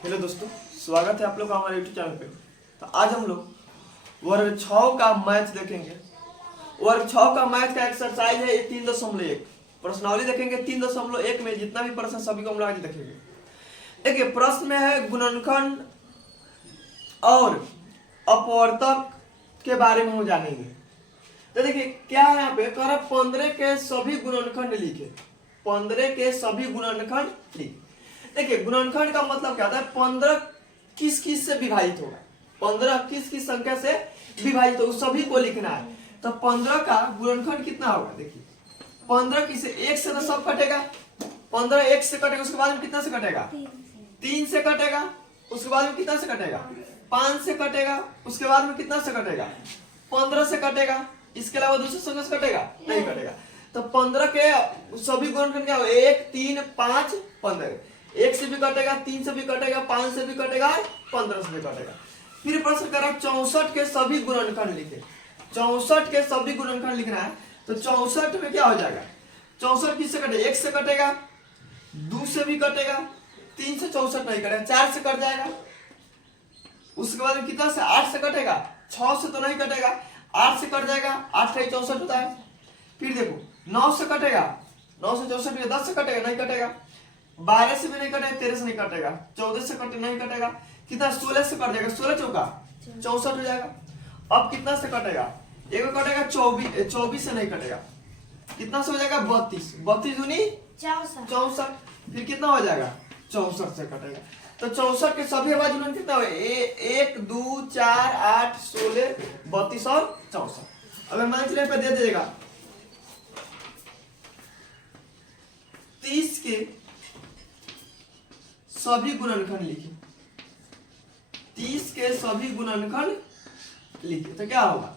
Hello दोस्तों, स्वागत है आप लोग का हमारे यूट्यूब चैनल पे। तो आज हम लोग वर्ग 6 का मैथ देखेंगे। वर्ग 6 का मैथ का एक्सरसाइज है 3.1। प्रश्नावली देखेंगे 3.1 में जितना भी प्रश्न सभी को हम लोग आज देखेंगे। देखिए प्रश्न में है गुणनखंड और अपवर्तक के बारे में हम जानेंगे। तो देखिए क्या है यहाँ पे, कह 15 के सभी गुणनखंड लिखे। 15 के सभी गुणनखंड लिखे। देखिए गुणनखंड का मतलब क्या होता है, 15 किस किस से विभाजित होगा, 15 किस किस संख्या से विभाजित होगा सभी को लिखना है। तो 15 का गुणनखंड कितना होगा, देखिए 15 किसे 1 से तो सब कटेगा, 15 1 से कटेगा, उसके बाद में कितना से कटेगा, 3 से कटेगा, उसके बाद में कितना से कटेगा, 5 से कटेगा, उसके बाद में कितना से कटेगा, 15 से कटेगा। इसके अलावा दूसरे संख्या से कटेगा नहीं कटेगा। तो 15 के सभी गुणनखंड क्या होगा, 1 3 5 15। 1 से भी कटेगा, 3 से भी कटेगा, 5 से भी कटेगा, 15 से भी कटेगा। फिर प्रश्न करा 64 के सभी गुणनखंड लिखे। 64 के सभी गुणनखंड लिखना है। तो 64 में क्या हो जाएगा, 64 किससे कटेगा, 1 से कटेगा, 2 से भी कटेगा, 3 से 64 नहीं कटेगा, 4 से कट जाएगा। उसके बाद कितना से 8 से कटेगा, 6 से तो नहीं कटेगा, 8 से कट जाएगा, 8 से 64 होता है। फिर देखो 9 से कटेगा, 9 से 64, 10 से कटेगा नहीं कटेगा, 12 से भी नहीं कटेगा, 13 से नहीं कटेगा, 14 से कटे नहीं कटेगा, कितना 16 से कट जाएगा, 16 चौका 64 हो जाएगा। अब कितना से कटेगा, एक कटेगा 24 से नहीं कटेगा, कितना से हो जाएगा 32, 32 दूनी 64, फिर कितना हो जाएगा 64 से कटेगा। तो 64 के सभी आवाज में कितना हो, 1 2 4 8 16 32 और 64। अगर मान चलिए पे दे दीजिएगा 30 के सभी गुणनखंड लिखे। 30 के सभी गुणनखंड लिखे तो क्या होगा,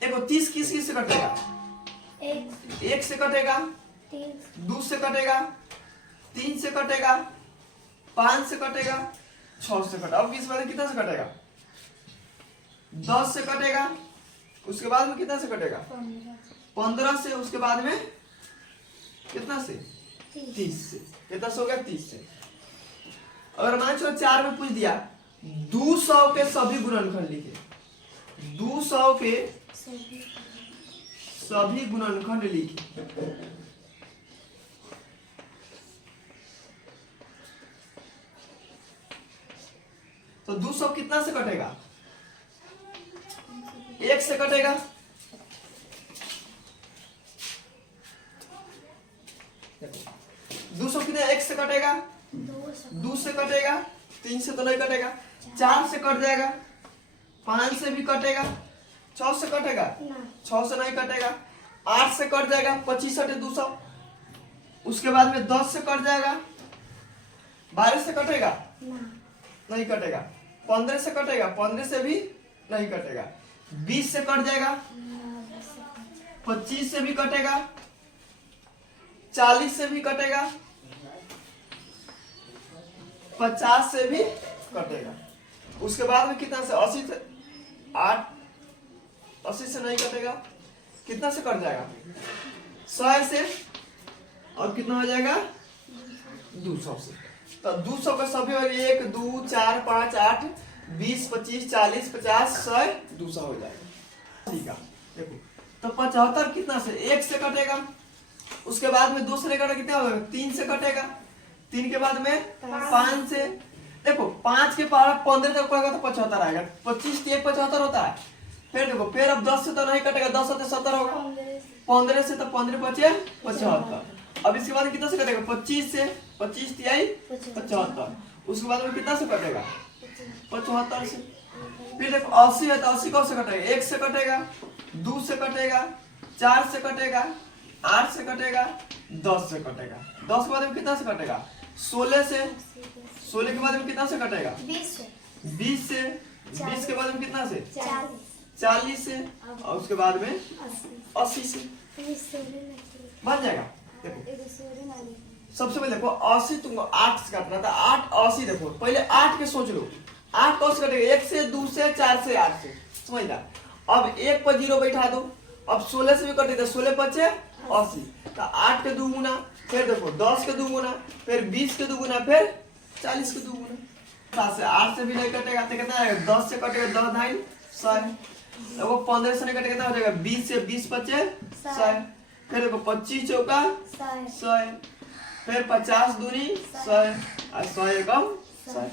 देखो 30 किस किस से कटेगा, 1 से कटेगा, 2 से कटेगा, 3 से कटेगा, 5 से कटेगा, 6 से कटेगा। अब इस बार कितना से कटेगा, 10 से कटेगा, उसके बाद में कितना से कटेगा 15 से, उसके बाद में कितना से 30 से। कितना हो गया 30 से। अगर मान चलो 4 में पूछ दिया 200 के सभी गुणनखंड लिखे। 200 के सभी गुणनखंड लिखे। तो 200 कितना से कटेगा, 1 से कटेगा, 200 कितना 1 से कटेगा, 2 से कटेगा, 3 से तो नहीं कटेगा, 4 से कट जाएगा, 5 से भी कटेगा, 6 से कटेगा 6 से नहीं कटेगा, 8 से कट जाएगा, 25 से 200, उसके बाद में 10 से कट जाएगा, 12 से कटेगा नहीं कटेगा, 15 से कटेगा, 15 से भी नहीं कटेगा, 20 से कट जाएगा, 25 से भी कटेगा, 40 से भी कटेगा, 50 से भी कटेगा। उसके बाद में कितना से 80 से 80 से नहीं कटेगा, कितना से कट जाएगा 100 से, और कितना हो जाएगा 200 से। तो 200 का सभी और 1 2 4 5 8 20 25 40 50 100 200 हो जाएगा। ठीक है देखो, तो 75 कितना से 1 से कटेगा, उसके बाद में 2 से कटेगा, कितना होगा 3 से कटेगा, 3 के बाद में 5 से, देखो 5 के पावर 15 तक पड़ेगा तो 75 आएगा, 25 से 75 होता है। फिर देखो फिर अब 10 से तो नहीं कटेगा, 10 से 70 होगा, 15 से तो 15 बचे 75। अब इसके बाद कितना से कटेगा 25 से, 25 तिहाई 75, उसके बाद में कितना से कटेगा 75 से। फिर देखो 80 है तो 80 कौन से कटेगा, 1 से कटेगा, 2 से कटेगा, 4 से कटेगा, 8 से कटेगा, 10 से कटेगा, 10 के बाद में कितना से कटेगा 16 से, 16 के बाद में कितना से कटेगा 20 से, 20 के बाद में कितना से 40 से, और उसके बाद में 80 से बन जाएगा। देखो सबसे पहले देखो 80 तुमको 8 से काटना था, 8 80 देखो पहले 8 के सोच लो, 8 कौन से कटेगा 1 से 2 से 4 से 8 से, समझ ला। अब 1 पर 0 बैठा दो, अब 16 से भी कटेगा, 16 बचे 80, तो 8 के 2 गुना फिर देखो 10 के 2 गुना, फिर 20 के 2 गुना, फिर 40 के 2 गुना। 7 से 8 से भी नहीं कटेगा तो कितना आएगा? 10 से कटेगा 10 ढाई 100। देखो 15 से नहीं कटेगा कितना हो जाएगा? 20 से 20 पचे 100। फिर देखो 25 चौका 100, फिर 50 दूनी 100 और 100 एकम 100।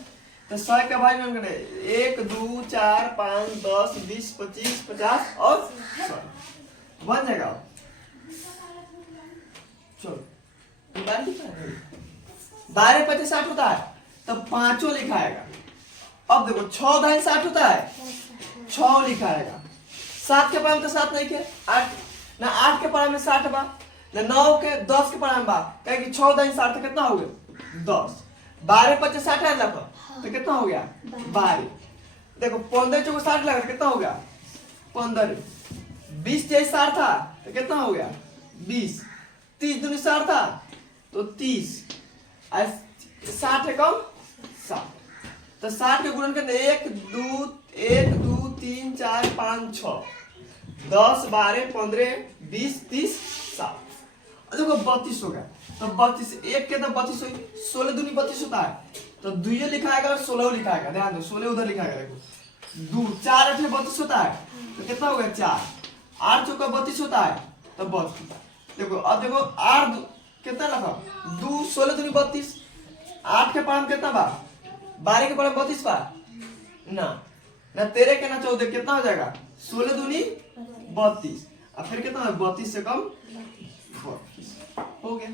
तो 100 का भाई मान करें 1 2 4 5 10 20 25 50 और 100 बन जाएगा। चलो 12 25 60 होता है तो पांचों लिखाएगा। अब देखो 6 ढाई 60 होता है, 6 लिखाएगा। 7 के पारा में तो 7 नहीं के 8 ना, 8 के पारा में 60 बा ना, 9 के 10 के पारा में बा, कहे कि 6 ढाई 60 तो कितना हो गया? 10। 12 25 60 है ना, तो कितना हो गया? 12। देखो 15 चौको 60 लगा तो कितना हो गया? 15। 20 जैसे 60 था तो कितना हो गया? 20। 30 दूनी 60 था तो 30। 60 है कम 60। तो 60 के गुणन करते 1 2 3 4 5 6 10 12 15 20 30 60। देखो 32 हो गया। तो 32 1 के तो 32 हो, 16 दूनी 32 होता है तो 2 लिखाएगा और 16 लिखाएगा। ध्यान दो 16 उधर लिखाएगा। देखो 2 4 8 32 होता है तो कितना हो गया? 4। 8 चौका 32 होता है तो 32। देखो अब देखो 8 कितना लिखा? 2 16 दूनी 32। 8 के पारा में कितना बा? 12 के पारा में 32 बा ना, ना 13 के ना 14 कितना हो जाएगा? 16 दूनी 32 और फिर कितना है? 32 से कम 32 हो गया।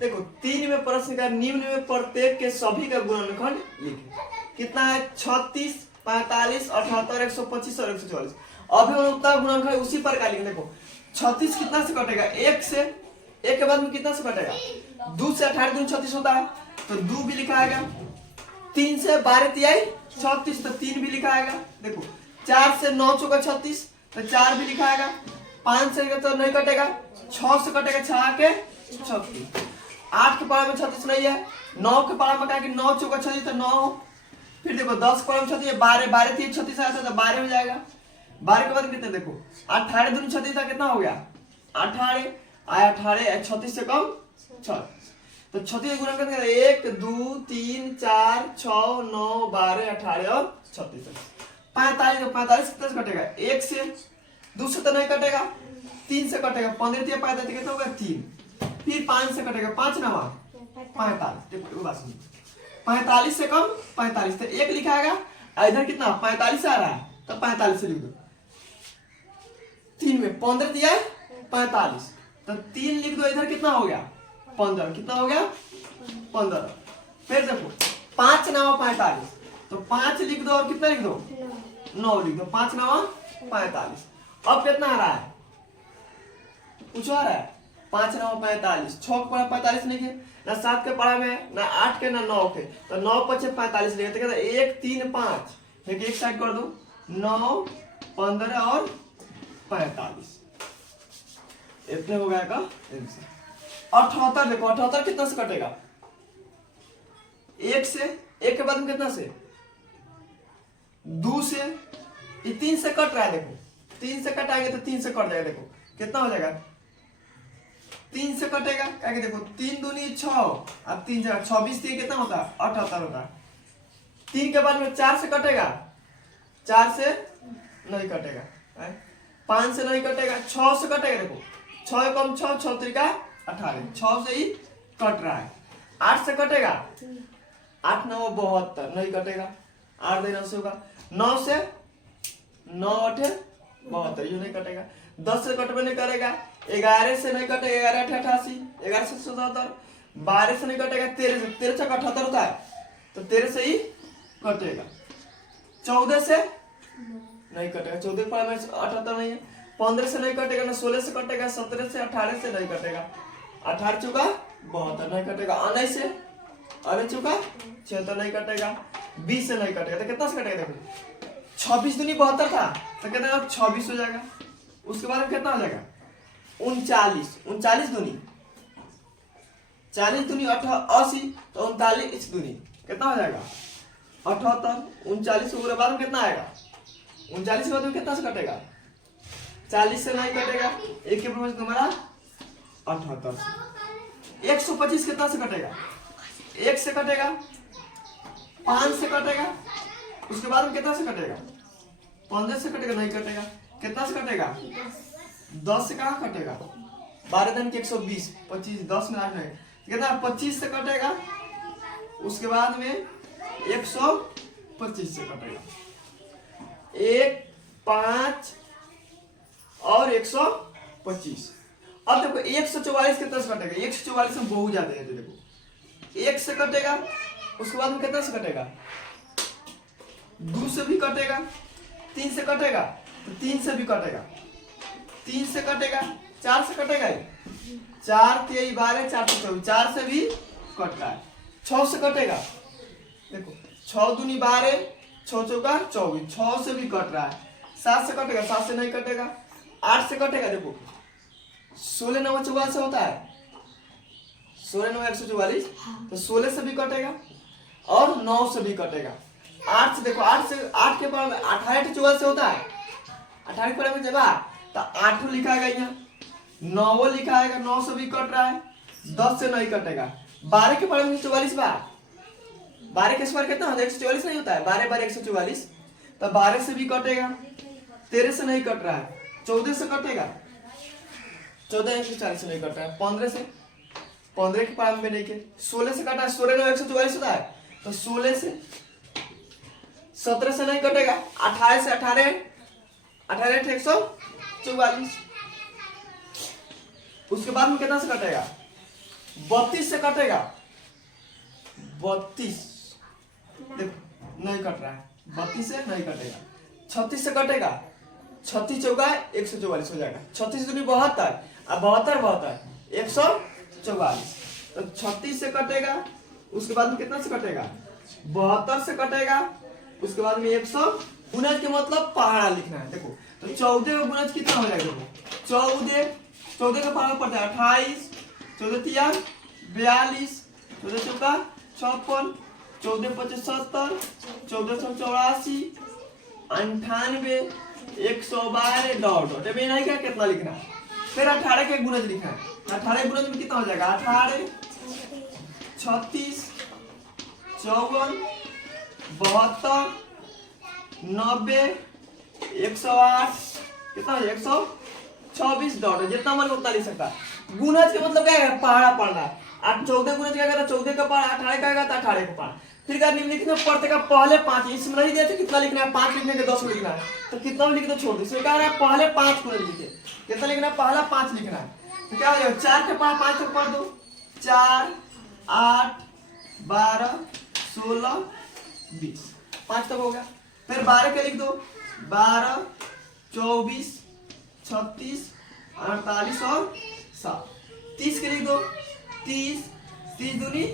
देखो 3 में प्रश्न का निम्न में प्रत्येक के सभी का गुणनखंड लिखें। कितना है? 36 45 78 125 और 144। अभी हम उत्तर गुणनखंड उसी प्रकार लिखेंगे। देखो 36 कितना से कटेगा? 1 से, 1 के बाद में कितना से कटेगा? 2 से 18 दूनी 36 होता है तो 2 भी लिखाएगा। 3 से 12 तिहाई 36 तो 3 भी लिखाएगा। देखो 4 से 9 चौका 36 तो 4 भी लिखाएगा। 5 से तो नहीं कटेगा, 6 से कटेगा 6 के 36। 8 के पारा में 36 नहीं है, 9 के पारा में कहा कि 9 चौका 36 तो 9। फिर देखो 10 के पारा में 36 12 12 3 36 आया तो 12 हो जाएगा। 12 के बाद कितने? देखो 18 दूनी 36 था कितना हो गया? 18 आया 18 36 से कम 36 तो 36 गुणन करते 1 2 3 4 6 9 12 18 और 36। 45 तो 45 कितने से कटेगा? 1 से, 2 से तो नहीं कटेगा, 3 से कटेगा। 15 3 45 कितना होगा? 3। फिर 5 से कटेगा 5 नवा 45। देखो बात सुनिए 45 से कम 45 तो 1 लिखाएगा। इधर कितना 45 आ रहा है तो 45 से लिख दो। 3 में 15 दिया है 45 तो 3 लिख दो। इधर कितना हो गया? 15। कितना हो गया? 15। फिर देखो 5 नवा 45 तो 5 लिख दो और कितना लिख दो? 9 लिख दो। 5 नवा 45। अब कितना आ रहा है? कुछ आ रहा है? 5 9 45। 6 के पारा 45 नहीं है ना, 7 के पारा में ना, 8 के ना 9 के तो 9 5 45 नहीं है तो कहता 1 3 5 एक साइड कर दो। 9 15 और 45 इतने हो गया का आंसर। 78 देखो 78 कितना से कटेगा? 1 से, 1 के बाद में कितना से? 2 से, ये 3 से कट रहा है। देखो 3 से कटाएंगे तो 3 से कट जाएगा। देखो कितना हो जाएगा? 3 से कटेगा क्या? देखो 3 दूनी 6 अब 3 जगह 26 3 कितना होता है? 78 होता है। 3 के बाद में 4 से कटेगा, 4 से नहीं कटेगा, 5 से नहीं कटेगा, 6 से कटेगा। देखो 6 कम 6 6 3 18 6 से ही कट रहा है। 8 से कटेगा, 8 9 72 नहीं कटेगा, 8 9 से होगा। 9 से 9 8 72 ये नहीं कटेगा। 10 से कटबे नहीं करेगा। 11 से नहीं कटेगा, 11 8 88, 11 से 77, 12 से नहीं कटेगा, 13 से, 13 से 78 होता है तो 13 से ही कटेगा। 14 से नहीं कटेगा, 14 के पारा में 78 नहीं है। 15 से नहीं कटेगा ना, 16 से कटेगा, 17 से 18 से नहीं कटेगा, 18 चुका 72 नहीं कटेगा, 19 से 19 चुका 76 नहीं कटेगा, 20 से नहीं कटेगा तो कितना से कटेगा? देखो 26 दूनी 72 था तो कितना 26 हो जाएगा। उसके बाद में कितना हो जाएगा? 39 39 दूनी 40 दूनी 80 तो 39 दूनी कितना हो जाएगा? 78। 39 के बाद में कितना आएगा? 39 के बाद में कितना से कटेगा? 40 से नहीं कटेगा, एक के ऊपर तुम्हारा 78। 125 कितना से कटेगा? 1 से कटेगा, 5 से कटेगा, उसके बाद में कितना से कटेगा? 15 से कटेगा, नहीं कटेगा। कितना से कटेगा? 10 से कहाँ कटेगा? 12 धन के 120, 25, 10 में 8 नहीं कितना? 25 से कटेगा, उसके बाद में 125 से कटेगा। 1, 5 और 125। अब देखो 144 कितना से कटेगा? 144 में बहुत ज्यादा है, देखो 1 से कटेगा, उसके बाद में कितना से कटेगा? 2 से भी कटेगा, 3 से कटेगा, तो 3 से भी कटेगा, 3 से कटेगा, 4 से कटेगा, 4 के 12, 4 से 24, 4 से भी कट रहा है। 6 से कटेगा, देखो 6 दूनी 12, 6 चौका 24, 6 से भी कट रहा है। 7 से कटेगा, 7 से नहीं कटेगा। 8 से कटेगा, देखो 16 9 44 से होता है, 16 9 144, तो 16 से भी कटेगा और 9 से भी कटेगा। 8 से देखो, 8 से 8 के पर 18 44 से होता है, 18 के में जब तो 8 लिखा है यहाँ, 9 लिखा है, 9 से भी कट रहा है, 10 से नहीं कटेगा। 12 के पर 44 बार, 12 के स्क्वायर कितना होता है? 144 नहीं होता है, 12 बार 144, तो 12 से भी कटेगा। 13 से नहीं कट रहा है, 14 से कटेगा, 14 140 से नहीं कट रहा है। 15 के पार में नहीं के 16 से कटा है, 16 9 144 होता है, तो 16 से 17 से नहीं कटेगा, 18 से 18 144। उसके बाद में कितना से कटेगा? 32 से कटेगा, 32 देखो नहीं कट रहा है, 32 से नहीं कटेगा। 36 से कटेगा, 36 चौका 144 हो जाएगा, 36 दूनी 72 और 72 144, तो 36 से कटेगा, उसके बाद में कितना से कटेगा? 72 से कटेगा, उसके बाद में 100। गुणज के मतलब पहाड़ा लिखना है, देखो तो 14 का गुणज कितना हो जाएगा? देखो 14 का पहाड़ा पड़ता है 28, 14 तिया 42, 14 चौका 56, 14 25 70, 14 84, 98, 112 डॉट डॉट अभी नहीं क्या कितना लिखना है। फिर 18 के गुणज लिखना है, 18 गुणज में कितना हो जाएगा? 18 36 54 72 90 108 कितना हो जाएगा? 126 डॉट, जितना मन उतना लिख सकता है। गुणज के मतलब क्या है? पहाड़ा पढ़ना है। 14 गुणज क्या करेगा? 14 का पहाड़ा, 18 का आएगा तो 18 का पहाड़ा। फिर क्या निम्नलिखित में पढ़ते का पहले 5, इसमें नहीं दिया था कितना लिखना है? 5 लिखने के 10 लिखना है, तो कितना लिख दो छोड़ दो। इसमें क्या है? पहले 5 गुणज लिखे, कितना लिखना है? पहला 5 लिखना है, तो क्या हो जाएगा? 4 के पास 5 तक पढ़ दो, 4 8 12 16 20, 5 तक हो गया। फिर 12 के लिख दो, 12 24 36 48 और 7। 30 के लिख दो, 30 30 दूनी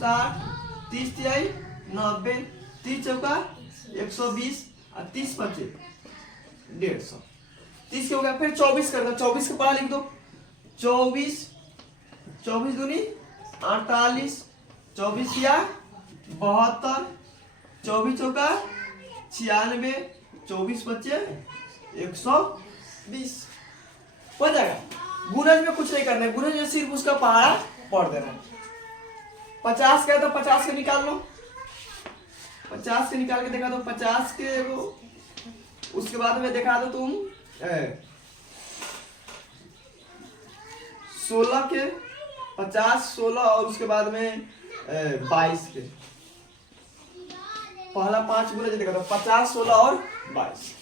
60, 30 तिहाई 90, 30 चौका 120 और 30 25 150। 30 के हो गया। फिर 24 कर दो, 24 के पढ़ा लिख दो, 24 24 दूनी 48, 24 या 72, 24 चौका 96, 24 25 120 हो जाएगा। गुणज में कुछ नहीं करना है, गुणज में सिर्फ उसका पहाड़ा पढ़ देना है। 50 का है तो 50 के निकाल लो, 50 के निकाल के देखा दो, 50 के वो, उसके बाद में देखा दो तुम 16 के 50 16 और उसके बाद में 22 के पहला 5 गुणज देखा दो, 50 16 और 22।